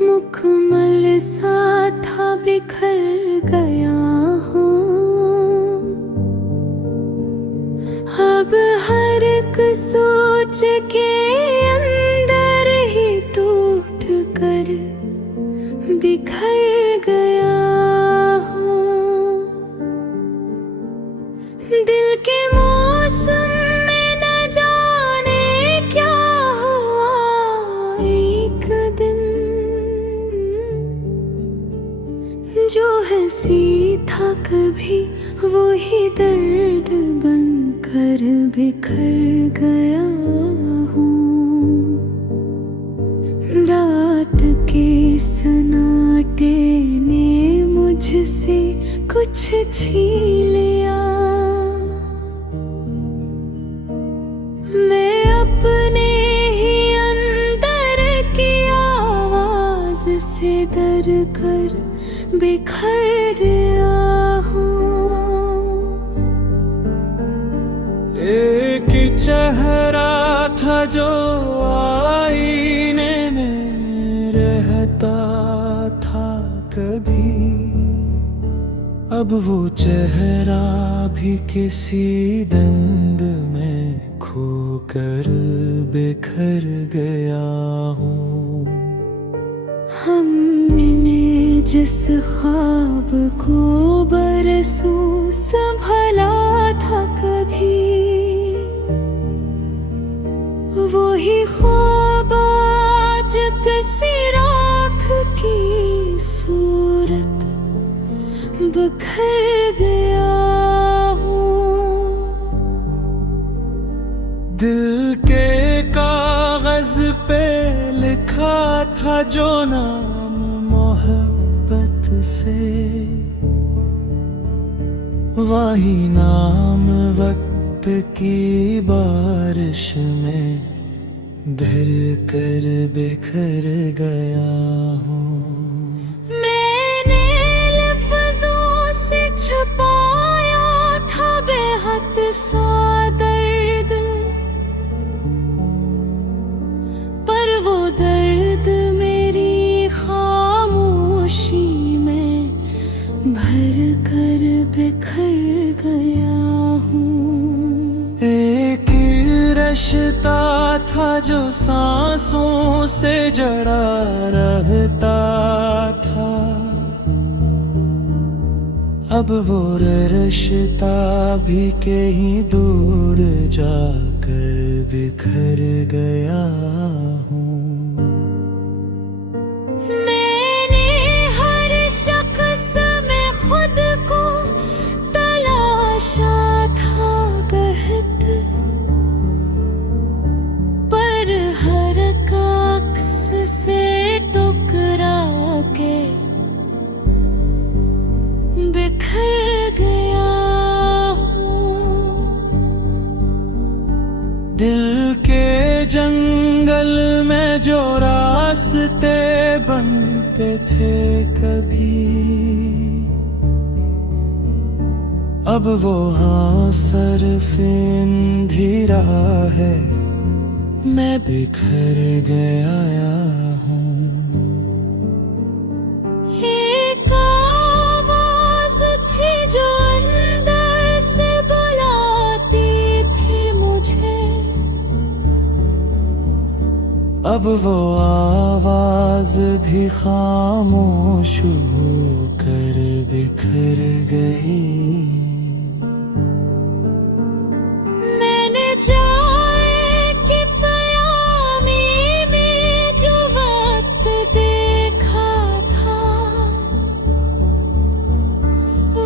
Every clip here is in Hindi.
मुकम्मल सा था बिखर गया हूँ। अब हर एक सोच के अंदर ही टूट कर बिखर गया हूँ। दिल के मौसम में न जाने क्या हुआ, एक दिन जो हंसी था कभी वो ही दर्द बनकर बिखर गया हूँ। रात के सन्नाटे ने मुझसे कुछ छीन लिया। मैं अपने ही अंदर की आवाज से डर कर बिखर गया हूँ। एक चेहरा था जो आईने में रहता था कभी, अब वो चेहरा भी किसी दंग में खोकर बिखर गया हूँ। हमने जिस ख्वाब को बरसों संभाला था कभी, वही ख्वाब आज किसी राख की सूरत बिखर गया हूँ। दिल के कागज पे लिखा था जो नाम मोहब्बत से, वही नाम वक्त की बारिश में ढल कर बिखर गया हूँ। मैंने लफ्जों से छुपाया था बेहद सा दर्द, पर वो दर्द मेरी खामोशी में भर कर बिखर गया हूँ। एक रिश्ता था जो सांसों से जड़ा रहता था, अब वो रिश्ता भी कहीं दूर जाकर बिखर गया हूँ। मैंने हर शख्स में खुद को तलाशा था गहत, पर हर अक्स से टुकरा के बिखर गया हूँ। दिल के जंगल में जो रास्ते बनते थे कभी, अब वो हाँ सिर्फ अंधेरा है, मैं बिखर गया हूँ। एक आवाज थी जो अंदर से बुलाती थी मुझे, अब वो आवाज भी खामोश होकर बिखर गई। मैंने जाए कि पयामी में जो वक्त देखा था,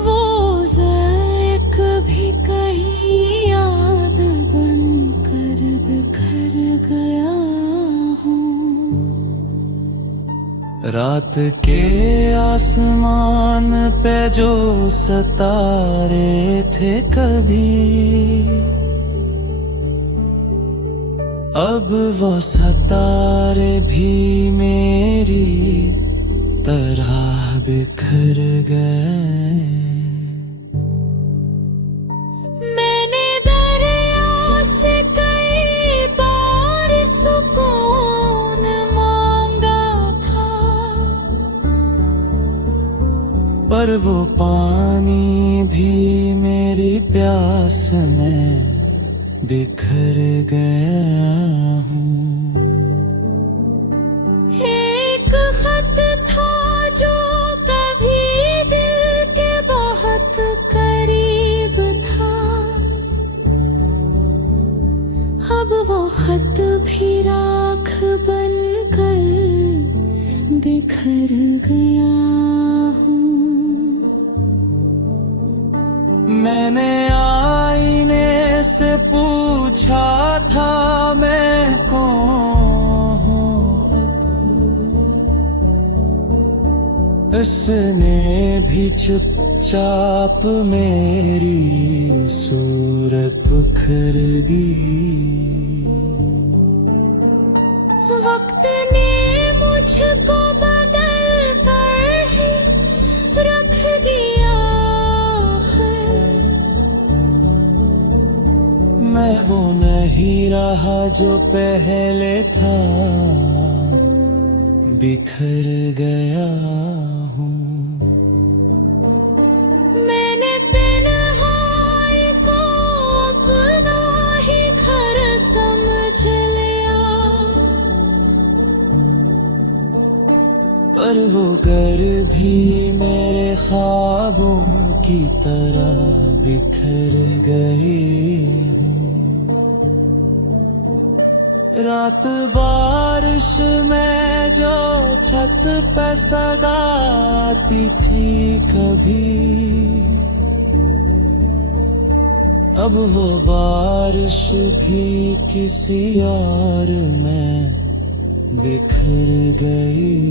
वो ज़ैक भी कहीं याद बनकर बिखर गया हूँ। रात के आसमान पे जो सितारे थे कभी, अब वो सितारे भी मेरी तरह बिखर गए। मैंने दरिया से कई बार सुकून मांगा था, पर वो पानी भी मेरी प्यास में बिखर गया हूँ। एक खत था जो कभी दिल के बहुत करीब था, अब वो खत भी राख बनकर बिखर गया हूँ। मैंने आईने से पूछा था मैं कौन हूँ अब, उसने भी चुपचाप मेरी सूरत बिखर दी। वक्त ने मुझको बदल कर ही रख दिया है, मैं वो नहीं रहा जो पहले था, बिखर गया हूँ। मैंने तन्हाई को अपना ही घर समझ लिया, पर वो घर भी मेरे ख्वाबों की तरह बिखर गए हैं। रात बारिश में जो छत पे सगाती थी कभी, अब वो बारिश भी किसी और में बिखर गई।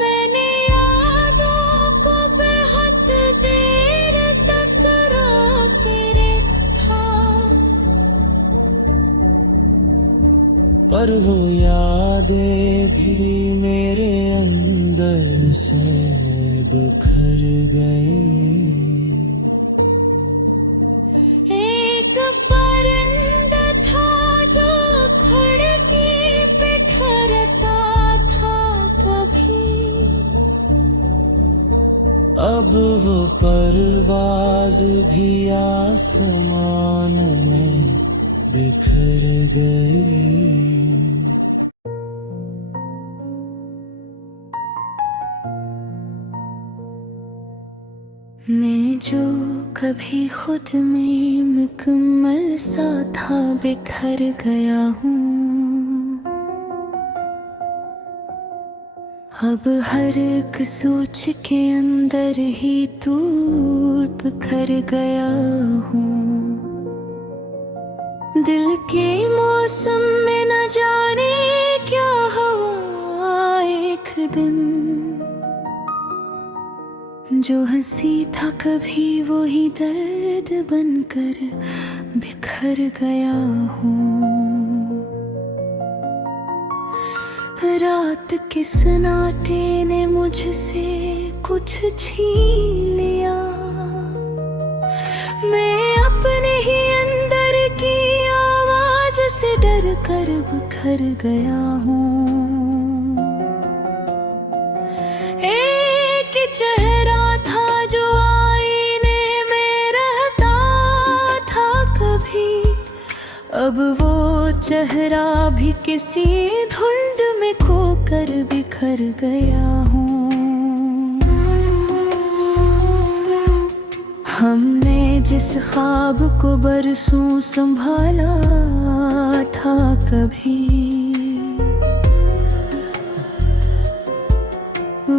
मैंने यादों को बेहद देर तक रोके रखा, पर वो यादें भी मेरे अंदर से बिखर गई। एक परिंदा था जो खिड़की पे ठहरता था कभी, अब वो परवाज भी आसमान में बिखर गई। मैं जो कभी खुद में मुकम्मल सा था बिखर गया हूँ, अब हर एक सोच के अंदर ही टूट बिखर गया हूँ। दिल के मौसम में न जाने क्या हुआ एक दिन, जो हंसी था कभी वो ही दर्द बनकर बिखर गया हूँ। रात के सन्नाटे ने मुझसे कुछ छीन लिया, मैं अपने ही अंदर की आवाज से डर कर बिखर गया हूँ। एक चेहरा था जो आईने में रहता था कभी, अब वो चेहरा भी किसी धुंध में खोकर बिखर गया हूँ। हमने जिस ख्वाब को बरसों संभाला था कभी,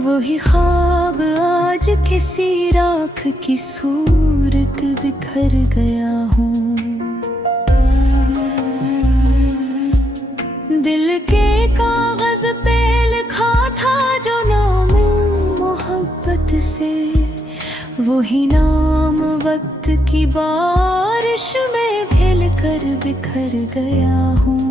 वही ख्वाब आज किसी राख की सूरत बिखर गया हूँ। दिल के कागज पे लिखा था जो नाम मोहब्बत से, वही नाम वक्त की बारिश में फैल कर बिखर गया हूँ।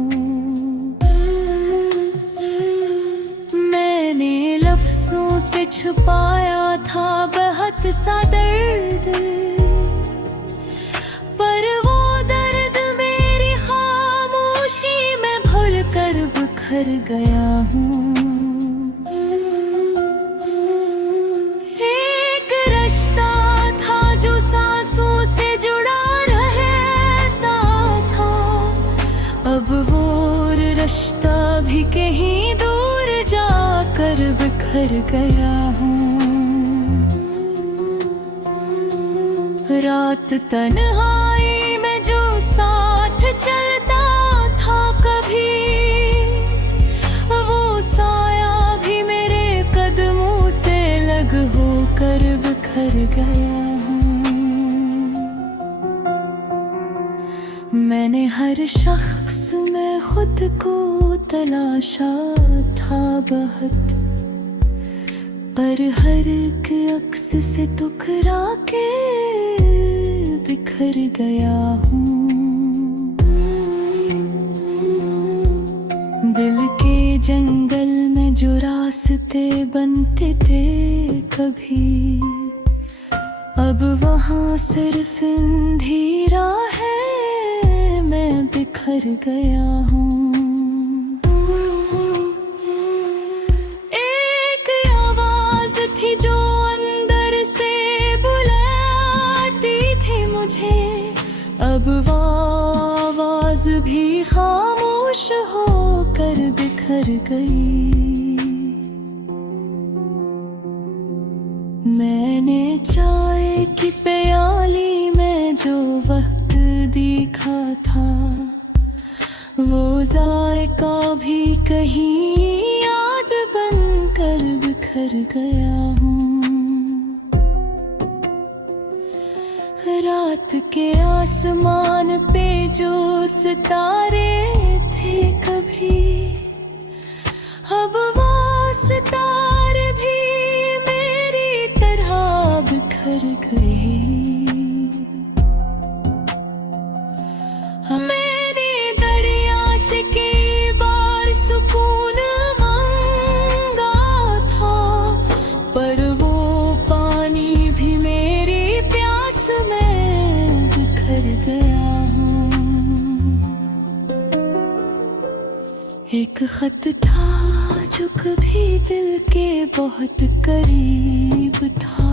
मैंने लफ्जों से छुपाया था बहुत सा दर्द, पर वो दर्द मेरी खामोशी में भूल कर बिखर गया हूँ। रिश्ता भी कहीं दूर जाकर बिखर गया हूँ। रात तन्हाई में जो साथ चलता था कभी, वो साया भी मेरे कदमों से लग होकर बिखर गया हूँ। मैंने हर शख्स में खुद को तलाशा था बहुत, पर हर एक अक्स से टुकरा के बिखर गया हूँ। दिल के जंगल में जो रास्ते बनते थे कभी, अब वहाँ सिर्फ अंधेरा है, मैं बिखर गया हूँ। एक आवाज थी जो अंदर से बुलाती थी मुझे, अब वो आवाज भी खामोश होकर बिखर गई। मैंने चाय की प्याली में जो वक्त देखा था, वो जायका भी कहीं याद बनकर बिखर गया हूँ। रात के आसमान पे जो सितारे थे कभी, अब वो सितारे भी मेरी तरह बिखर गए। मैंने दरिया से कई बार सुकून मांगा था, पर वो पानी भी मेरी प्यास में बिखर गया हूँ। एक खत था जो कभी दिल के बहुत करीब था,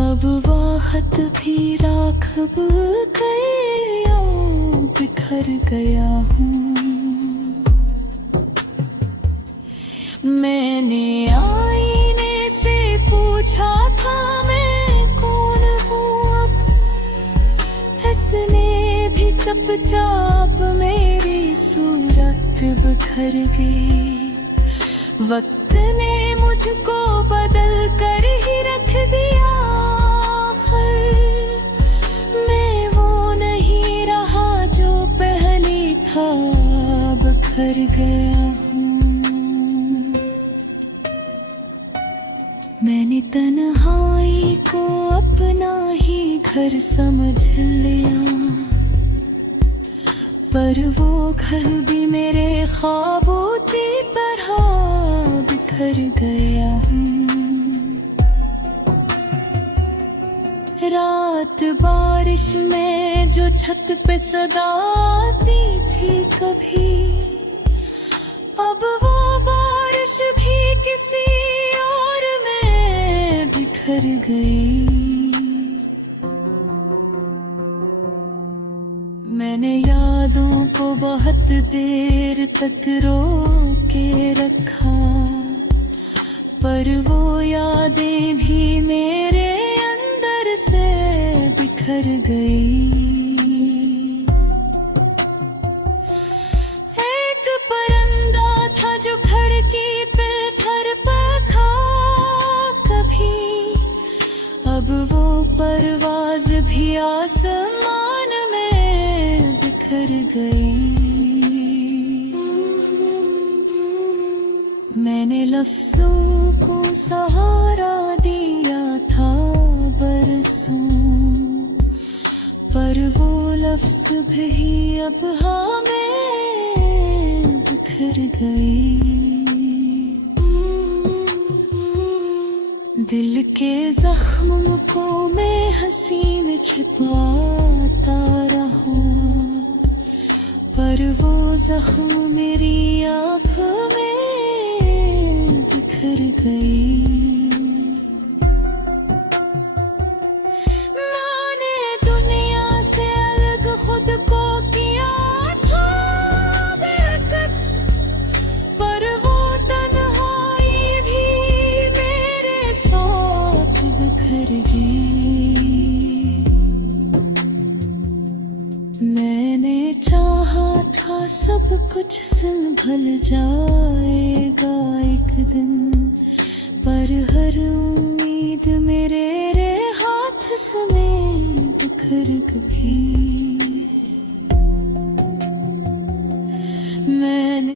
अब वो खत भी राख गया, बिखर गया हूँ। मैंने आईने से पूछा था मैं कौन हूँ अब, इसने भी चुपचाप मेरी सूरत बिखर गई। वक्त ने मुझको बदल कर ही रख दिया, मैं वो नहीं रहा जो पहले था, बिखर गया हूँ। मैंने तन्हाई को अपना ही घर समझ लिया, पर वो घर भी मेरे ख्वाबों की तरह बिखर गया हूँ। रात बारिश में जो छत पे सदा आती थी कभी, अब वो बारिश भी किसी और में बिखर गई। मैंने यादों को बहुत देर तक रोके रखा, पर वो यादें भी मेरे अंदर से बिखर गई। एक परिंदा था जो खिड़की पे था कभी, अब वो परवाज भी आसमान में बिखर गई। मैंने लफ्जों को सहारा दिया था बरसों, पर वो लफ्ज भी अब हमें बिखर गई। दिल के जख्म को मैं हंसी में छिपाता रहूं, पर वो जख्म मेरी आँख में बिखर गई। मैंने दुनिया से अलग खुद को किया था ढल जाएगा एक दिन, पर हर उम्मीद मेरे रे हाथ समेत बिखर गई। मैंने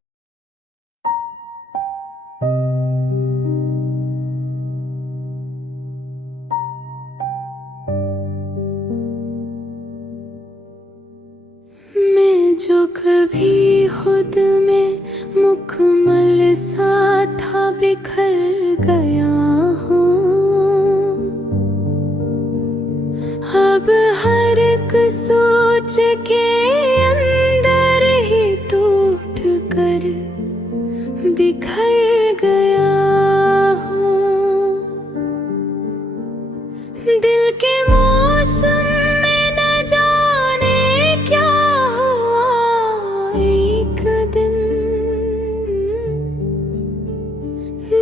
जो कभी खुद में मुकम्मल सा था बिखर गया हूँ। अब हर एक सोच के अंदर ही टूट कर बिखर गया हूँ। दिल के मौसम में न जाने क्या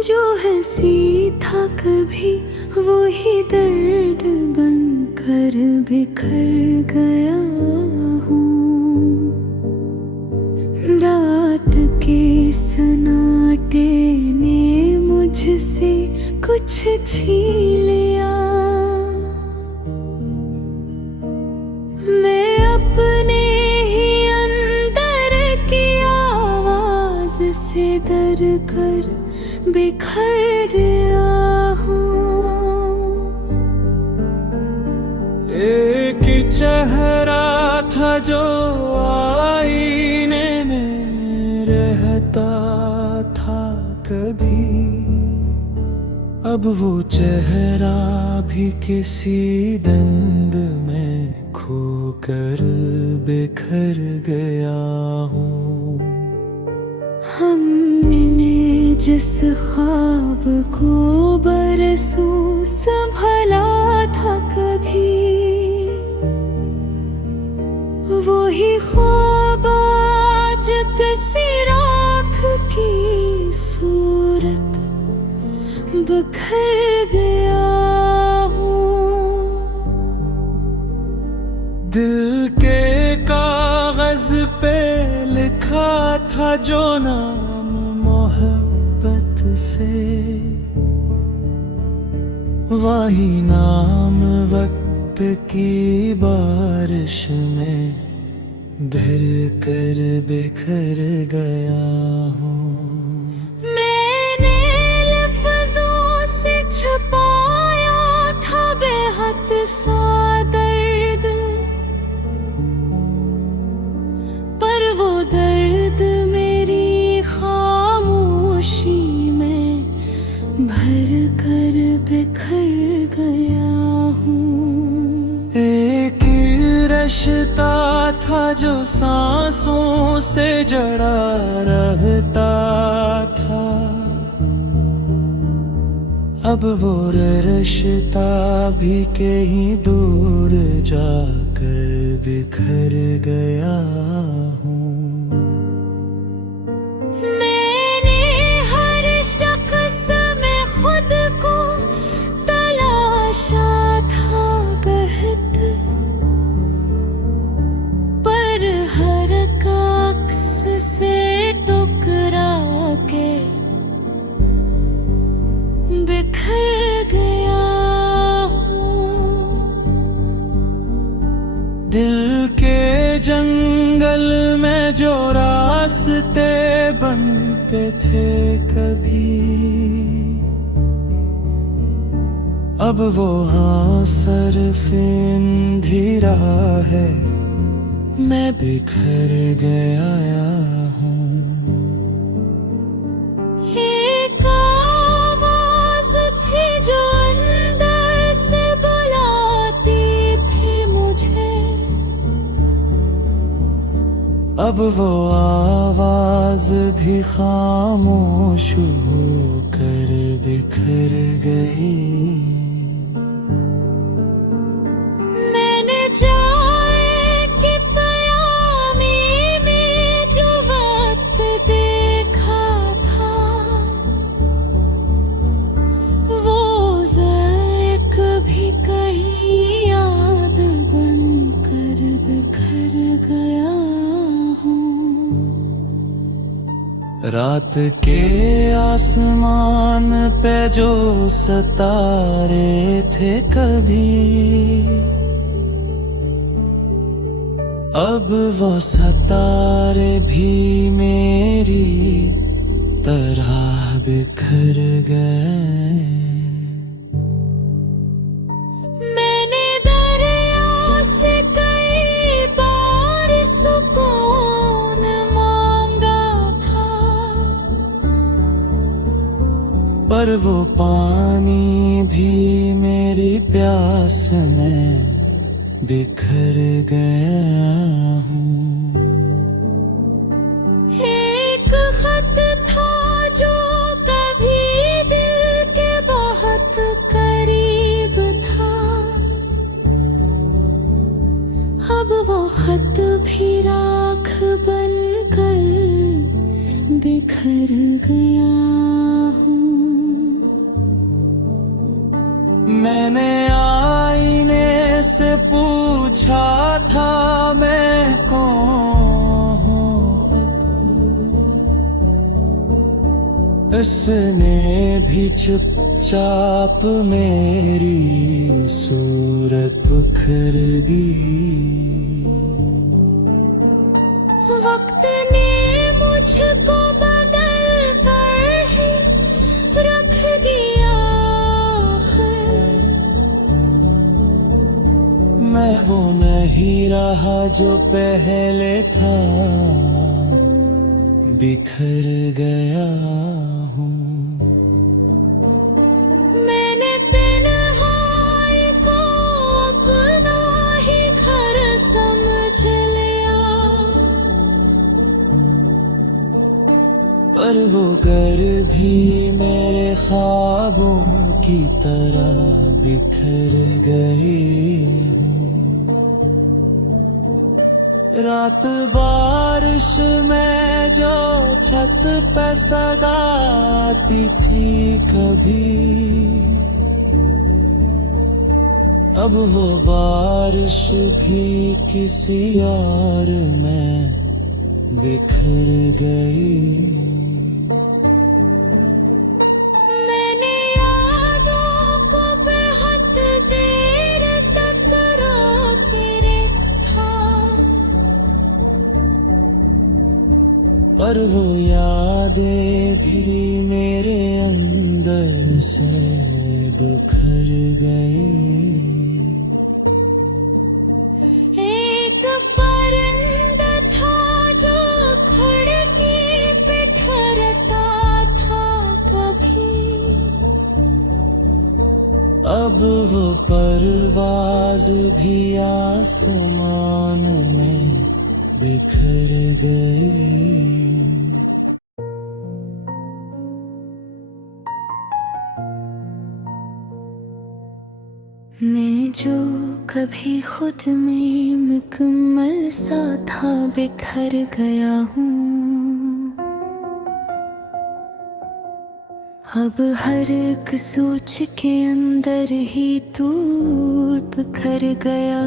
जो हंसी था कभी वो ही दर्द बनकर बिखर गया हूँ। रात के सन्नाटे ने मुझसे कुछ छीन लिया। मैं अपने ही अंदर की आवाज से डर कर बिखर गया हूँ। एक चेहरा था जो आईने में रहता था कभी, अब वो चेहरा भी किसी दंग में खोकर बिखर गया हूँ। हमने जिस ख्वाब को बरसों संभाला था कभी, वही ख्वाब आज किसी राख की सूरत बिखर गया हूँ। दिल के कागज पे लिखा था जो नाम मोहब्बत से, वही नाम वक्त की बारिश में ढल कर बिखर गया हूँ। मैंने लफ्जों से छुपाया था बेहद सा दर्द, पर वो दर्द मेरी खामोशी में भर कर बिखर गया हूँ। एक रिश्ता था जो सांसों से जड़ा रहता था, अब वो रिश्ता भी कहीं दूर जाकर बिखर गया हूँ। मैंने हर शख्स में खुद को तलाशा था बहुत, पर हर अक्स से टुकरा के बिखर गया हूँ। दिल के जंगल में जो रास्ते बनते थे कभी, अब वो हाँ सिर्फ अंधेरा है, मैं बिखर गया हूँ। एक आवाज थी जो अंदर से बुलाती थी मुझे, अब वो आवाज भी खामोश होकर बिखर गई। मैंने जाए कि पयामी में जो वक्त देखा था, वो ज़ायक भी कहीं याद बनकर बिखर गया हूँ। रात के आसमान पे जो सितारे थे कभी, अब वो सितारे भी मेरी तरह बिखर गए। मैंने दरिया से कई बार सुकून मांगा था, पर वो पानी भी मेरी प्यास में बिखर गया हूँ। एक खत था जो कभी दिल के बहुत करीब था, अब वो खत भी राख बनकर बिखर गया हूँ। मैंने आईने से पूछा था मैं कौन हूँ अब, उसने भी चुपचाप मेरी सूरत बिखर दी। वक्त ने मुझको बदल कर ही रख दिया है, मैं वो नहीं रहा जो पहले था, बिखर गया हूँ। मैंने तन्हाई को अपना ही घर समझ लिया, पर वो घर भी मेरे ख्वाबों की तरह बिखर गए। रात बारिश में जो छत पे सदा आती थी कभी, अब वो बारिश भी किसी और में बिखर गई। मैंने यादों को बेहद देर तक रोके रखा, पर वो यादें भी मेरे अंदर से बिखर गई। एक परिंदा था जो खिड़की पे ठहरता था कभी, अब वो परवाज भी आसमान में बिखर गई। मैं जो कभी खुद में मुकम्मल सा था बिखर गया हूँ, अब हर एक सोच के अंदर ही टूट बिखर गया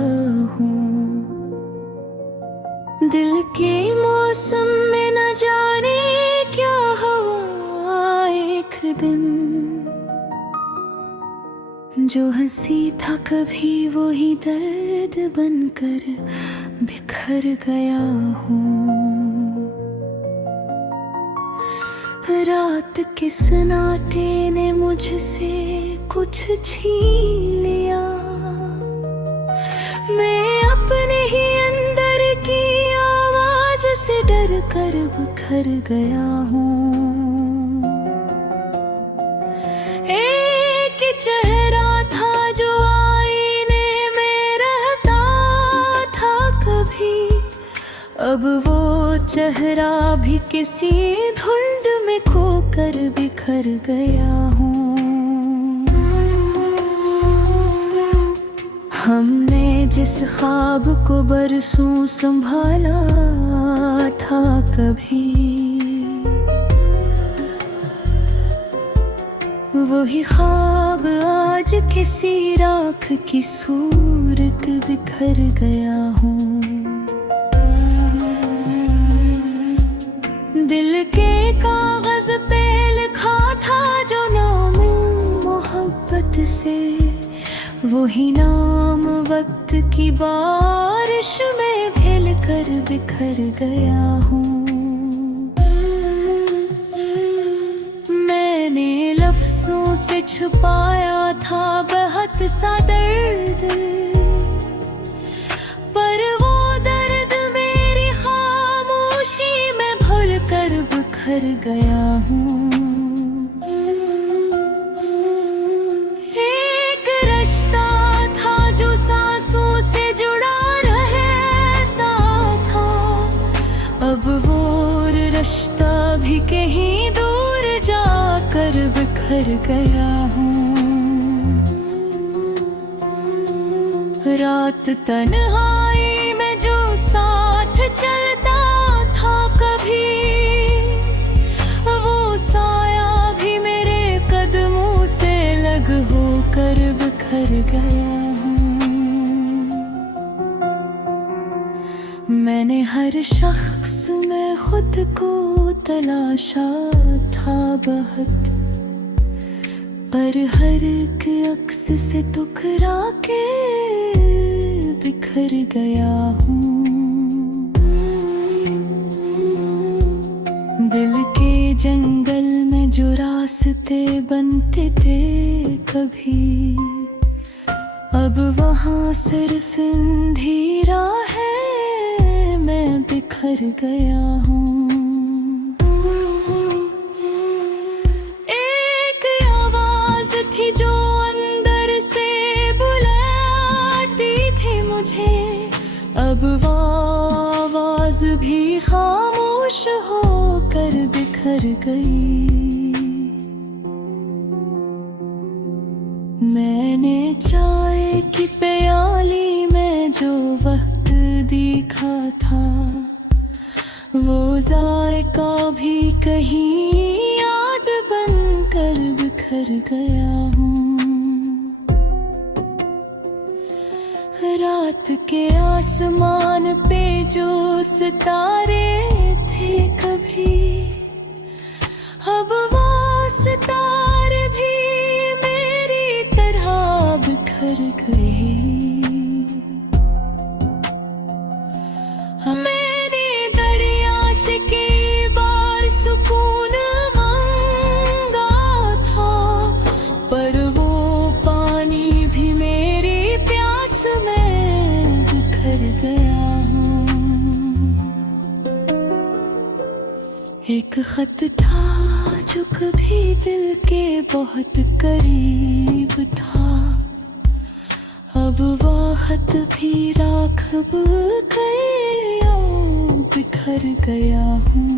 हूँ। दिल के मौसम में न जाने क्या हुआ एक दिन, जो हंसी था कभी वो ही दर्द बनकर बिखर गया हूँ। रात के सन्नाटे ने मुझसे कुछ छीन लिया, मैं अपने ही अंदर की आवाज से डर कर बिखर गया हूँ। एक चेहरा था जो आईने में रहता था कभी, अब वो चेहरा भी किसी धुंध में खोकर बिखर गया हूँ। हमने जिस ख्वाब को बरसों संभाला था कभी, वही ख्वाब आज किसी राख की सूरत बिखर गया हूँ। दिल के वही नाम वक्त की बारिश में भिल कर बिखर गया हूँ। मैंने लफ्जों से छुपाया था बहुत सा दर्द, पर वो दर्द मेरी खामोशी में भूल कर बिखर गया हूँ। एक रिश्ता था जो सांसों से जुड़ा रहता था, अब वो रिश्ता भी कहीं दूर जाकर बिखर गया हूँ। रात तन्हाई में जो साथ चलता था कभी, वो साया भी मेरे कदमों से लग होकर बिखर गया हूँ। मैंने हर शख्स में खुद को तलाशा था बहुत, पर हर एक अक्स से टुकरा के बिखर गया हूँ। दिल के जंगल में जो रास्ते बनते थे कभी, अब वहाँ सिर्फ अंधेरा है, मैं बिखर गया हूँ। एक आवाज थी जो अंदर से बुलाती थी मुझे, अब वो आवाज भी खामोश होकर बिखर गई। मैंने चाय की प्याली में जो वक्त देखा था, वो जायका भी कहीं याद बनकर बिखर गया हूँ। रात के आसमान पे जो सितारे थे कभी, अब वो सितारे भी मेरी तरह बिखर गए। मैंने दरिया से कई बार सुकून मांगा था, पर वो पानी भी मेरी प्यास में बिखर गया हूँ। एक खत था जो कभी दिल के बहुत करीब था, अब वो खत भी राख गया, बिखर गया हूँ।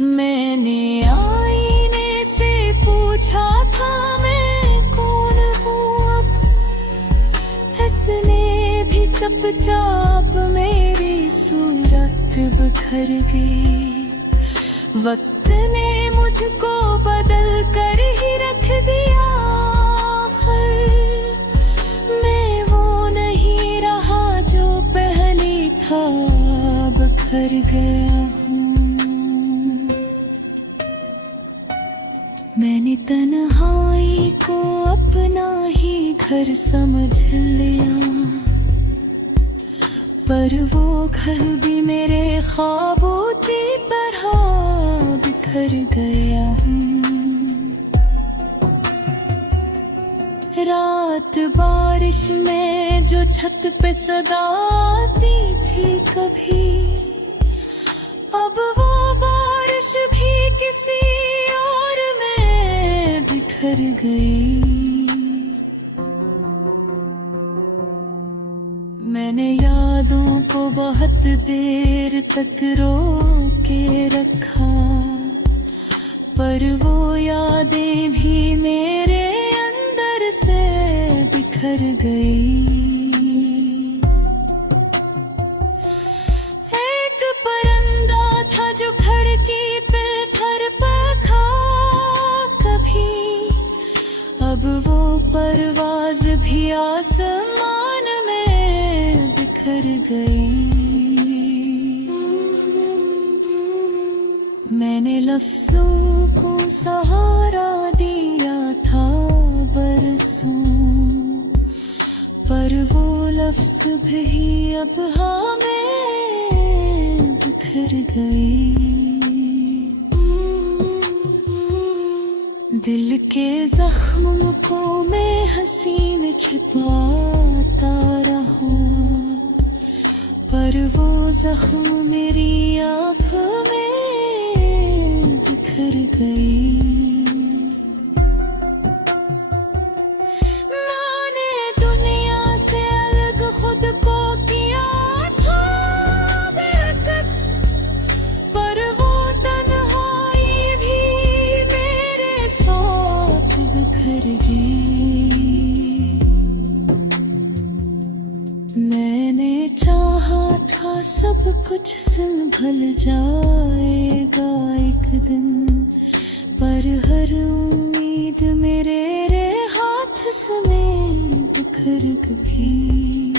मैंने आईने से पूछा था मैं कौन हूँ अब, इसने भी चुपचाप मेरी सूरत बिखर गई। वक्त ने मुझको बदल कर ही रख दिया, मैं वो नहीं रहा जो पहले था, बिखर गया हूँ। मैंने तन्हाई को अपना ही घर समझ लिया, पर वो घर भी मेरे ख्वाबों की तरह बिखर गया हूँ। रात बारिश में जो छत पे सदा आती थी कभी, अब वो बारिश भी किसी और में बिखर गई। मैंने यादों को बहुत देर तक रोके रखा, पर वो यादें भी मेरे अंदर से बिखर गई। एक परिंदा था जो खिड़की पे फरपका कभी, अब वो परवाज भी आसमान में बिखर गई। मैंने लफ्जों को सहारा दिया था लफ्ज भी अब हमें बिखर गई। दिल के जख्म को मैं हंसी में छिपाता रहूं, पर वो जख्म मेरी आँख में बिखर गई। मैंने दुनिया से अलग खुद को किया था बेखुद, पर वो तन्हाई भी मेरे साथ बिखर गई। मैंने चाहा था सब कुछ संभल जाएगा एक दिन, पर हर उम्मीद मेरे हाथ से बिखर गई।